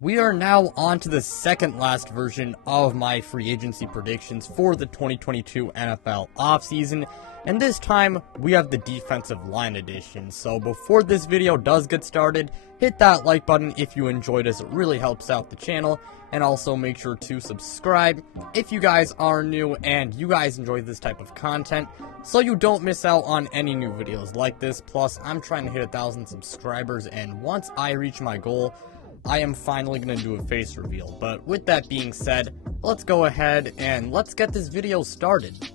We are now on to the second last version of my free agency predictions for the 2022 NFL offseason, and this time we have the defensive line edition. So before this video does get started, hit that like button if you enjoyed this. It really helps out the channel, and also make sure to subscribe if you guys are new and you guys enjoy this type of content, so you don't miss out on any new videos like this. Plus, I'm trying to hit 1,000 subscribers, and once I reach my goal, I am finally going to do a face reveal. But with that being said, let's go ahead and let's get this video started.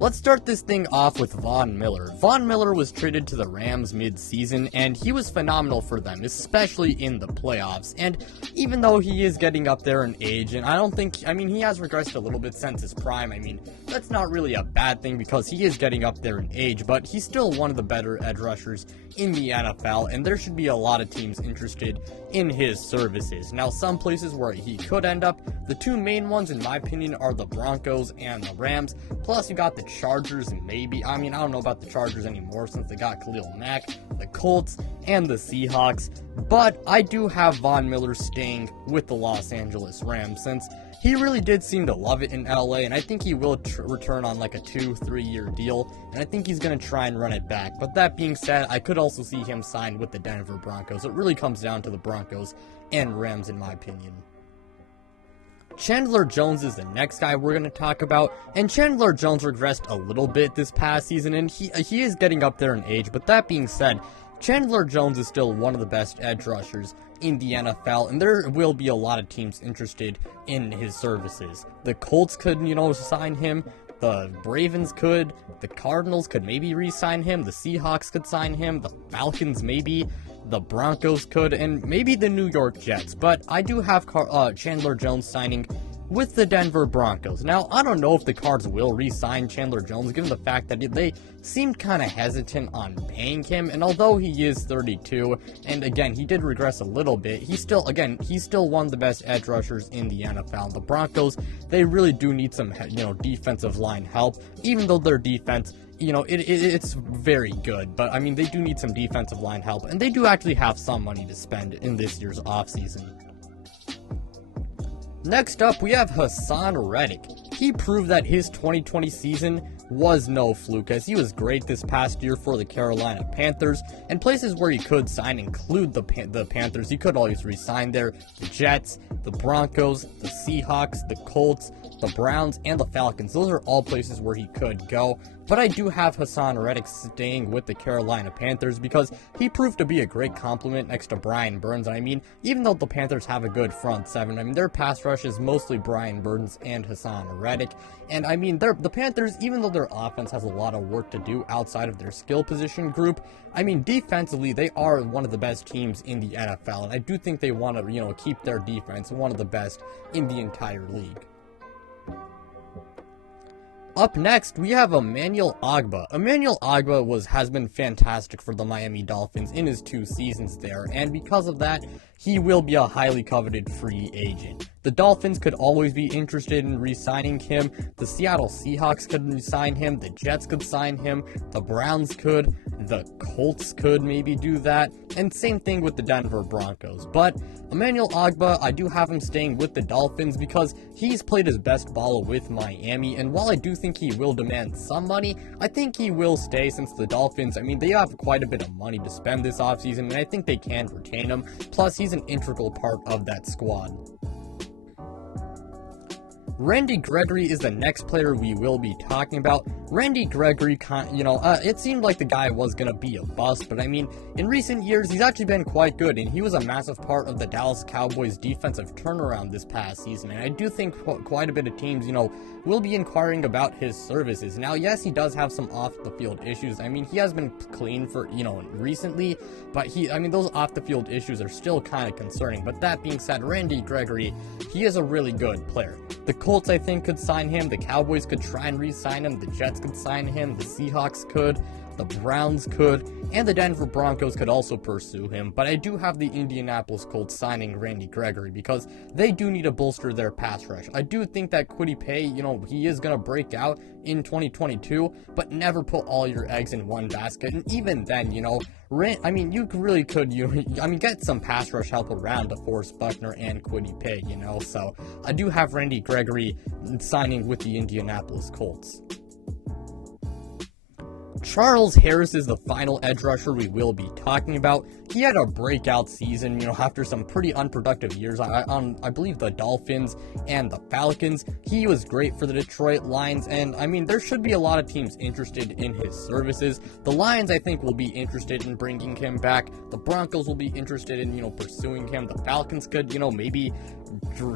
Let's start this thing off with Von Miller. Von Miller was traded to the Rams mid-season, and he was phenomenal for them, especially in the playoffs. And even though he is getting up there in age, and he has regressed a little bit since his prime. That's not really a bad thing because he is getting up there in age, but he's still one of the better edge rushers in the NFL, and there should be a lot of teams interested in his services. Now, some places where he could end up, the two main ones in my opinion are the Broncos and the Rams. Plus, you got the Chargers, and maybe, I don't know about the Chargers anymore since they got Khalil Mack, the Colts, and the Seahawks. But I do have Von Miller staying with the Los Angeles Rams since he really did seem to love it in LA, and I think he will return on like a 2-3 year deal, and I think he's going to try and run it back. But that being said, I could also see him signed with the Denver Broncos. It really comes down to the Broncos and Rams in my opinion. Chandler Jones is the next guy we're going to talk about, and Chandler Jones regressed a little bit this past season, and he is getting up there in age. But that being said, Chandler Jones is still one of the best edge rushers in the NFL, and there will be a lot of teams interested in his services. The Colts could, sign him. The Ravens could. The Cardinals could maybe re-sign him. The Seahawks could sign him. The Falcons maybe. The Broncos could, and maybe the New York Jets. But I do have Chandler Jones signing with the Denver Broncos. Now, I don't know if the Cards will re-sign Chandler Jones, given the fact that they seemed kind of hesitant on paying him, and although he is 32, and again, he did regress a little bit, he's still one of the best edge rushers in the NFL. The Broncos, they really do need some, defensive line help, even though their defense, it's very good, but they do need some defensive line help, and they do actually have some money to spend in this year's offseason. Next up, we have Hassan Reddick. He proved that his 2020 season was no fluke, as he was great this past year for the Carolina Panthers, and places where he could sign include the Panthers. He could always re-sign there, the Jets, the Broncos, the Seahawks, the Colts, the Browns, and the Falcons. Those are all places where he could go. But I do have Hassan Reddick staying with the Carolina Panthers because he proved to be a great complement next to Brian Burns. Even though the Panthers have a good front seven, their pass rush is mostly Brian Burns and Hassan Reddick. And the Panthers, even though their offense has a lot of work to do outside of their skill position group, defensively, they are one of the best teams in the NFL. And I do think they want to, keep their defense one of the best in the entire league. Up next, we have Emmanuel Ogbah. Emmanuel Ogbah has been fantastic for the Miami Dolphins in his 2 seasons there, and because of that, he will be a highly coveted free agent. The Dolphins could always be interested in re-signing him. The Seattle Seahawks could re-sign him. The Jets could sign him. The Browns could. The Colts could maybe do that. And same thing with the Denver Broncos. But Emmanuel Ogbah, I do have him staying with the Dolphins because he's played his best ball with Miami. And while I do think he will demand some money, I think he will stay since the Dolphins, they have quite a bit of money to spend this offseason, and I think they can retain him. Plus, he's an integral part of that squad. Randy Gregory is the next player we will be talking about. Randy Gregory, it seemed like the guy was going to be a bust, but in recent years, he's actually been quite good, and he was a massive part of the Dallas Cowboys defensive turnaround this past season, and I do think quite a bit of teams, will be inquiring about his services. Now, yes, he does have some off-the-field issues. He has been clean for, recently, but those off-the-field issues are still kind of concerning. But that being said, Randy Gregory, he is a really good player. The Colts, I think, could sign him. The Cowboys could try and re-sign him. The Jets could sign him. The Seahawks could. the Browns could, and the Denver Broncos could also pursue him, but I do have the Indianapolis Colts signing Randy Gregory because they do need to bolster their pass rush. I do think that Kwity Paye, he is going to break out in 2022, but never put all your eggs in one basket, and even then, you really could, get some pass rush help around DeForest Buckner and Kwity Paye, so I do have Randy Gregory signing with the Indianapolis Colts. Charles Harris is the final edge rusher we will be talking about. He had a breakout season, after some pretty unproductive years I believe the Dolphins and the Falcons. He was great for the Detroit Lions, and there should be a lot of teams interested in his services. The Lions, I think, will be interested in bringing him back. The Broncos will be interested in, pursuing him. The Falcons could, maybe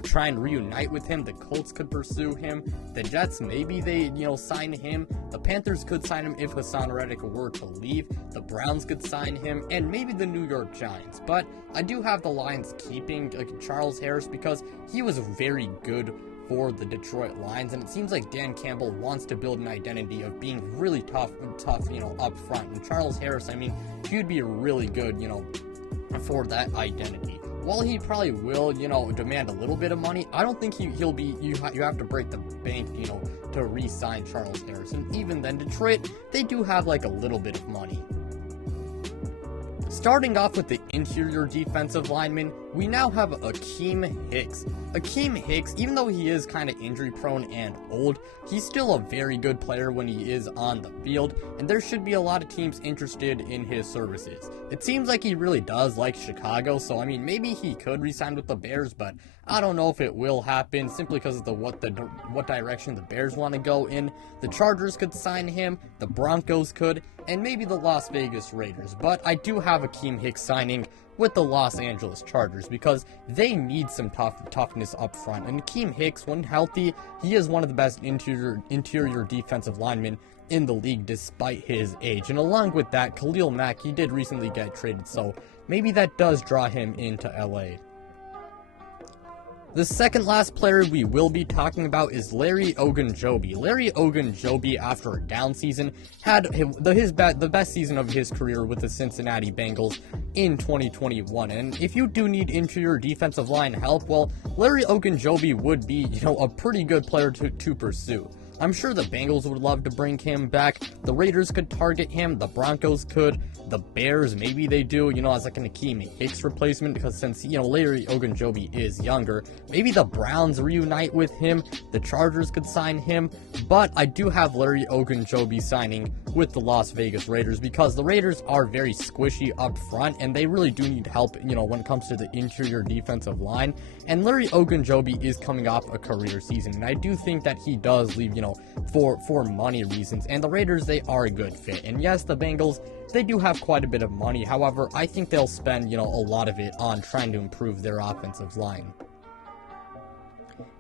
try and reunite with him. The Colts could pursue him. The Jets, maybe they, sign him. The Panthers could sign him if Hassan Reddick were to leave. The Browns could sign him, and maybe the New York Giants. But I do have the Lions keeping Charles Harris because he was very good for the Detroit Lions, and it seems like Dan Campbell wants to build an identity of being really tough, up front. And Charles Harris, he would be really good, for that identity. While he probably will, demand a little bit of money, I don't think he'll be, you have to break the bank, to re-sign Charles Harris. And even then, Detroit, they do have, a little bit of money. Starting off with the interior defensive lineman, we now have Akeem Hicks. Akeem Hicks, even though he is kind of injury prone and old, he's still a very good player when he is on the field, and there should be a lot of teams interested in his services. It seems like he really does like Chicago, so maybe he could re-sign with the Bears, but I don't know if it will happen simply because of what direction the Bears want to go in. The Chargers could sign him, the Broncos could, and maybe the Las Vegas Raiders. But I do have Akeem Hicks signing with the Los Angeles Chargers because they need some toughness up front. And Akeem Hicks, when healthy, he is one of the best interior defensive linemen in the league despite his age. And along with that, Khalil Mack, he did recently get traded, so maybe that does draw him into LA. The second last player we will be talking about is Larry Ogunjoby. Larry Ogunjoby, after a down season, had the best season of his career with the Cincinnati Bengals in 2021. And if you do need interior defensive line help, well, Larry Ogunjoby would be, a pretty good player to pursue. I'm sure the Bengals would love to bring him back. The Raiders could target him. The Broncos could. The Bears, maybe they do, as an Akeem Hicks replacement, because since, Larry Ogunjoby is younger, maybe the Browns reunite with him. The Chargers could sign him. But I do have Larry Ogunjoby signing with the Las Vegas Raiders because the Raiders are very squishy up front, and they really do need help, when it comes to the interior defensive line. And Larry Ogunjoby is coming off a career season, and I do think that he does leave, for money reasons. And the Raiders, they are a good fit. And yes, the Bengals, they do have quite a bit of money. However, I think they'll spend, a lot of it on trying to improve their offensive line.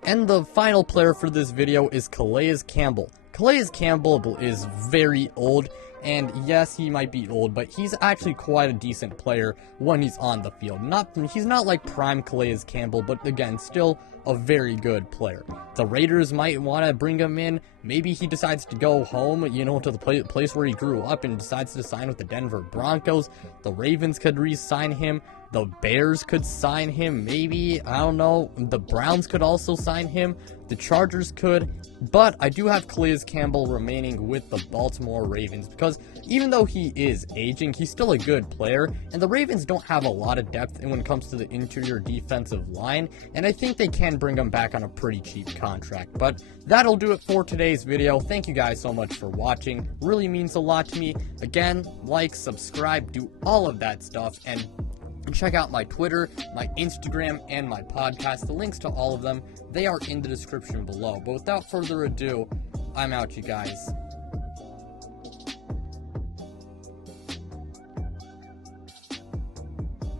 And the final player for this video is Kalei Campbell. Kalei Campbell is very old, and yes, he might be old, but he's actually quite a decent player when he's on the field. He's not like prime Kalei Campbell, but again, still a very good player. The Raiders might want to bring him in. Maybe he decides to go home, to the place where he grew up and decides to sign with the Denver Broncos. The Ravens could re-sign him. The Bears could sign him, maybe, I don't know. The Browns could also sign him. The Chargers could. But I do have Kalei Campbell remaining with the Baltimore Ravens because even though he is aging, he's still a good player. And the Ravens don't have a lot of depth when it comes to the interior defensive line. And I think they can bring him back on a pretty cheap contract. But that'll do it for today's video. Thank you guys so much for watching. Really means a lot to me. Again, like, subscribe, do all of that stuff. And check out my Twitter, my Instagram, and my podcast. The links to all of them, they are in the description below. But without further ado, I'm out, you guys.